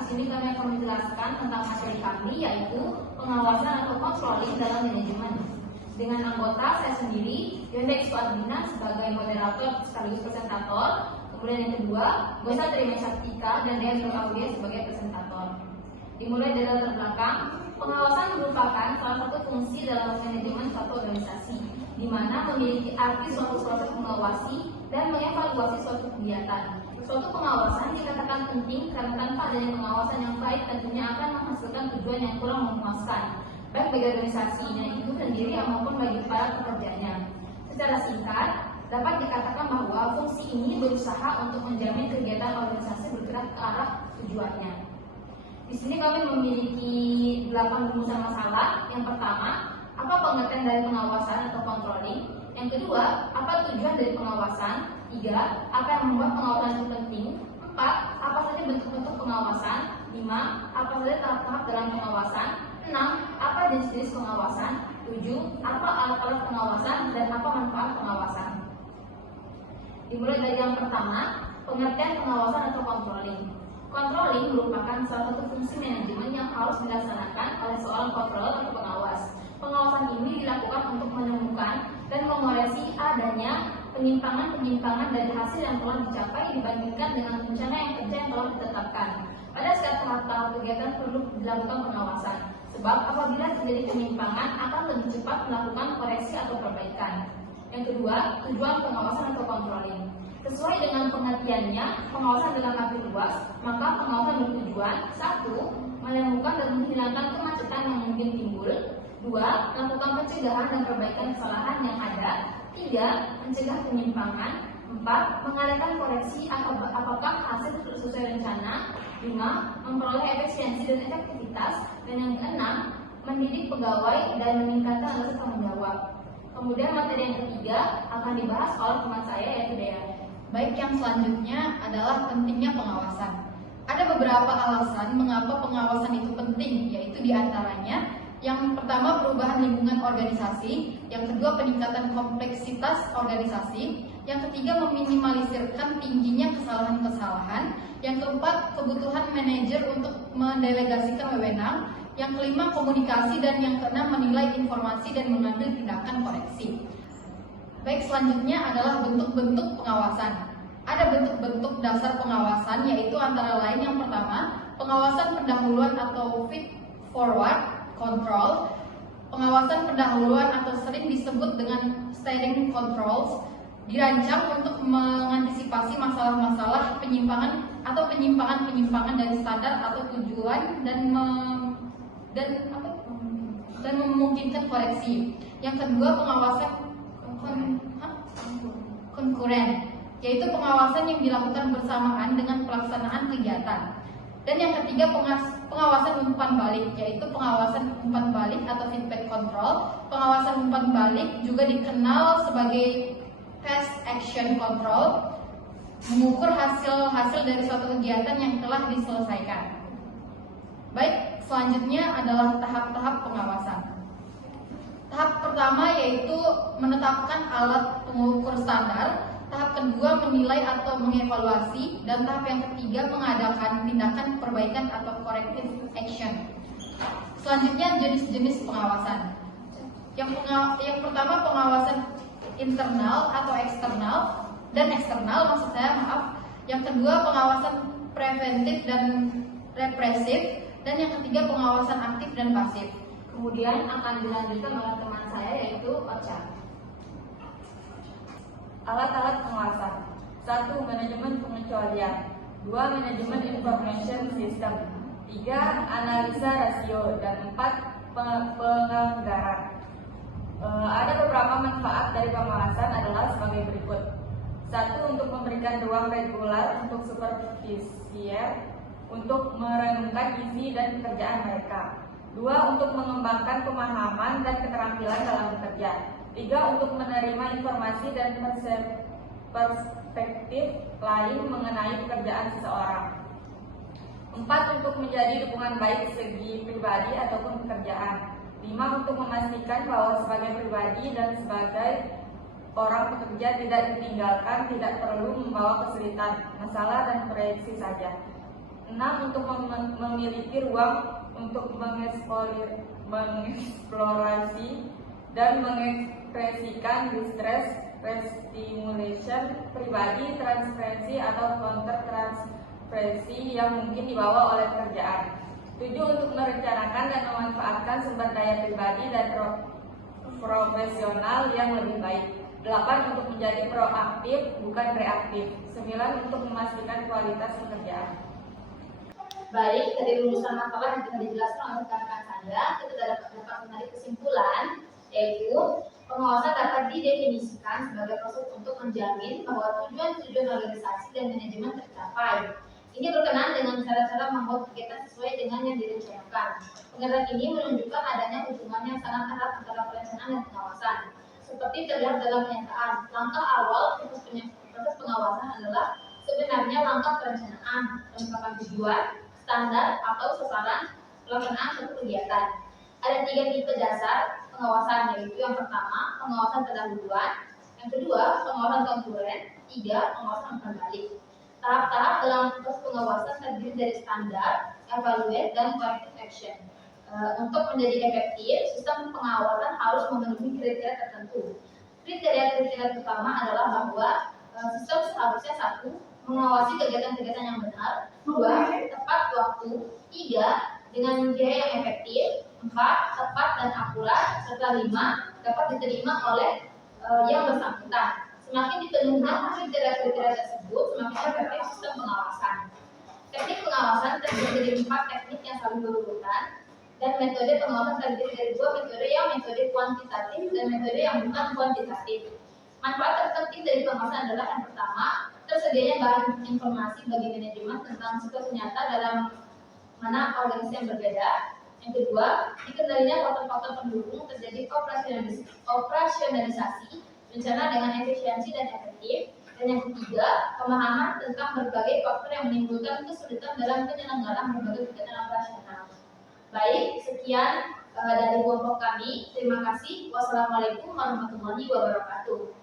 di sini kami akan menjelaskan tentang materi kami, yaitu pengawasan atau controlling dalam manajemen. Dengan anggota saya sendiri, Yonda Iswardina sebagai moderator sekaligus presentator. Kemudian yang kedua, Gosa Terima Saktika dan Dea Audia sebagai presentator. Dimulai dari latar belakang, pengawasan merupakan salah satu fungsi dalam manajemen suatu organisasi, di mana memiliki arti suatu proses mengawasi dan mengevaluasi suatu kegiatan. Suatu pengawasan dikatakan penting karena tanpa adanya pengawasan yang baik tentunya akan menghasilkan tujuan yang kurang memuaskan, baik bagi organisasinya itu sendiri maupun bagi para pekerjanya. Secara singkat, dapat dikatakan bahwa fungsi ini berusaha untuk menjamin kegiatan organisasi bergerak ke arah tujuannya. Di sini kami memiliki 8 rumusan masalah. Yang pertama, apa pengertian dari pengawasan atau controlling? Yang kedua, apa tujuan dari pengawasan? 3, apa yang membuat pengawasan itu penting? 4, apa saja bentuk-bentuk pengawasan? 5, apa saja tahap-tahap dalam pengawasan? 6, apa jenis-jenis pengawasan? 7, apa alat-alat pengawasan dan apa manfaat pengawasan? Dimulai dari yang pertama, pengertian pengawasan atau controlling. Controlling merupakan salah satu fungsi manajemen yang harus dilaksanakan oleh seorang controller atau pengawas. Pengawasan ini dilakukan untuk menemukan dan mengoreksi adanya penyimpangan-penyimpangan dari hasil yang telah dicapai dibandingkan dengan rencana yang kerja yang telah ditetapkan. Pada saat tahap-tahap kegiatan perlu dilakukan pengawasan, sebab apabila terjadi penyimpangan akan lebih cepat melakukan koreksi atau perbaikan. Yang kedua, tujuan pengawasan atau controlling. Sesuai dengan pengertiannya, pengawasan dalam arti luas, maka pengawasan bertujuan 1. Menemukan dan menghilangkan kemacetan yang mungkin timbul. 2. Melakukan pencegahan dan perbaikan kesalahan yang ada. 3. Mencegah penyimpangan. 4. Mengadakan koreksi apakah hasil sesuai rencana. 5. Memperoleh efisiensi dan efektivitas. Dan yang keenam, mendidik pegawai dan meningkatkan rasa tanggung jawab. Kemudian materi yang ketiga akan dibahas oleh teman saya, yaitu Dea. Baik, yang selanjutnya adalah pentingnya pengawasan. Ada beberapa alasan mengapa pengawasan itu penting, yaitu diantaranya yang pertama perubahan lingkungan organisasi, yang kedua peningkatan kompleksitas organisasi, yang ketiga meminimalisirkan tingginya kesalahan-kesalahan, yang keempat kebutuhan manajer untuk mendelegasikan wewenang, yang kelima komunikasi, dan yang keenam menilai informasi dan mengambil tindakan koreksi. Baik, selanjutnya adalah bentuk-bentuk pengawasan. Ada bentuk-bentuk dasar pengawasan, yaitu antara lain yang pertama, pengawasan pendahuluan atau feed forward control. Pengawasan pendahuluan atau sering disebut dengan steering controls dirancang untuk mengantisipasi masalah-masalah penyimpangan atau penyimpangan-penyimpangan dari standar atau tujuan dan memungkinkan koreksi. Yang kedua, pengawasan konkuren, yaitu pengawasan yang dilakukan bersamaan dengan pelaksanaan kegiatan. Dan yang ketiga, pengawasan umpan balik, yaitu pengawasan umpan balik atau feedback control. Pengawasan umpan balik juga dikenal sebagai past action control, mengukur hasil dari suatu kegiatan yang telah diselesaikan. Baik, selanjutnya adalah tahap-tahap pengawasan. Tahap pertama yaitu menetapkan alat pengukur standar. Tahap kedua menilai atau mengevaluasi, dan tahap yang ketiga mengadakan tindakan perbaikan atau corrective action. Selanjutnya jenis-jenis pengawasan. Yang pertama pengawasan internal atau eksternal dan eksternal maksud saya, maaf. Yang kedua pengawasan preventif dan represif, dan yang ketiga pengawasan aktif dan pasif. Kemudian akan dilanjutkan oleh teman saya, yaitu Ocha. Alat-alat pengawasan. 1. Manajemen pengecualian. 2. Manajemen information system. 3. Analisa rasio. Dan 4. Penganggaran. Ada beberapa manfaat dari pengawasan adalah sebagai berikut. 1. Untuk memberikan ruang regular untuk supervisier untuk merenungkan isi dan pekerjaan mereka. 2. Untuk mengembangkan pemahaman dan keterampilan dalam bekerja. 3. Untuk menerima informasi dan perspektif lain mengenai pekerjaan seseorang. 4. Untuk menjadi dukungan baik segi pribadi ataupun pekerjaan. 5. Untuk memastikan bahwa sebagai pribadi dan sebagai orang pekerja tidak ditinggalkan, tidak perlu membawa kesulitan, masalah, dan proyeksi saja. 6. Untuk memiliki ruang untuk mengeksplorasi dan mengekspresikan distress restimulation pribadi, transferensi atau counter transferensi yang mungkin dibawa oleh pekerjaan. 7. Untuk merencanakan dan memanfaatkan sumber daya pribadi dan profesional yang lebih baik. 8. Untuk menjadi proaktif bukan reaktif. 9. Untuk memastikan kualitas pekerjaan. Baik, dari rumusan makalah yang telah dijelaskan oleh rekan-rekan saya, kita dapat menarik kesimpulan, yaitu pengawasan dapat didefinisikan sebagai proses untuk menjamin bahwa tujuan-tujuan organisasi dan manajemen tercapai. Ini berkenaan dengan cara-cara membuat kegiatan sesuai dengan yang direncanakan. Pengertian ini menunjukkan adanya hubungan yang sangat erat antara perencanaan dan pengawasan. Seperti terlihat dalam pernyataan, langkah awal proses pengawasan adalah sebenarnya langkah perencanaan, penetapan tujuan, standar atau sasaran pelaksanaan suatu kegiatan. Ada 3 tipe dasar pengawasan, yaitu yang pertama, pengawasan pendahuluan, yang kedua, pengawasan konkuren, 3, pengawasan umpan balik. Tahap-tahap dalam proses pengawasan terdiri dari standar, evaluate, dan corrective action. Untuk menjadi efektif, sistem pengawasan harus memenuhi kriteria tertentu. Kriteria utama adalah bahwa sistem seharusnya 1. Mengawasi kegiatan-kegiatan yang benar, 2. Tepat waktu, 3. Dengan biaya yang efektif, 4. Tepat dan akurat, serta 5. Dapat diterima oleh yang bersangkutan. Semakin dipenuhi kriteria-kriteria tersebut, semakin efektif sistem pengawasan. Teknik pengawasan terdiri dari 4 teknik yang saling berurutan, dan metode pengawasan terdiri dari 2 metode, yang metode kuantitatif dan metode yang bukan kuantitatif. Manfaat terpenting dari pengawasan adalah yang pertama, tersedianya bahan informasi bagi manajemen tentang situasi nyata dalam mana organisasi yang berbeda. Yang kedua, dikendalinya faktor-faktor pendukung terjadi operasionalisasi rencana dengan efisiensi dan efektif. Dan yang ketiga, pemahaman tentang berbagai faktor yang menimbulkan kesulitan dalam penyelenggaraan berbagai kegiatan operasional. Baik, sekian dari kelompok kami. Terima kasih. Wassalamualaikum warahmatullahi wabarakatuh.